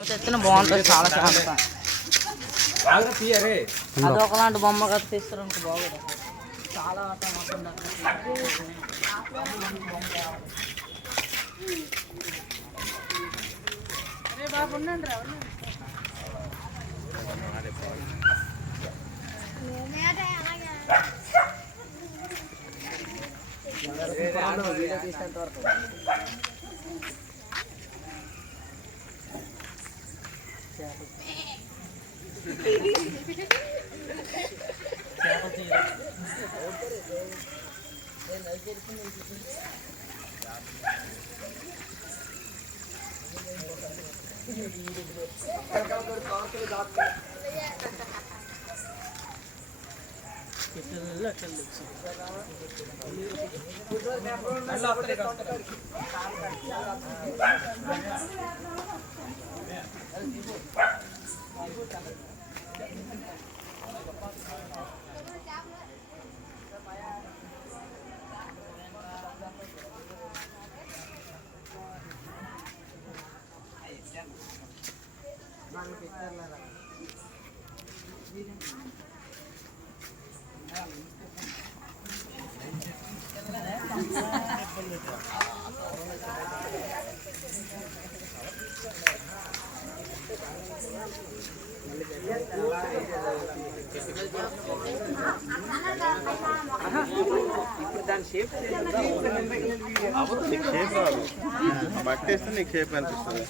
తెచ్చిన బాగుంటుంది చాలా శాంతం. అది ఒకలాంటి బొమ్మ కదా తీస్తారు అనుకో బాగుంది. చాలా ఆట మొత్తం బాబు ఉండండి రా షేప్ రాదు, బట్టేస్తే నీకు షేప్ అనిపిస్తుంది.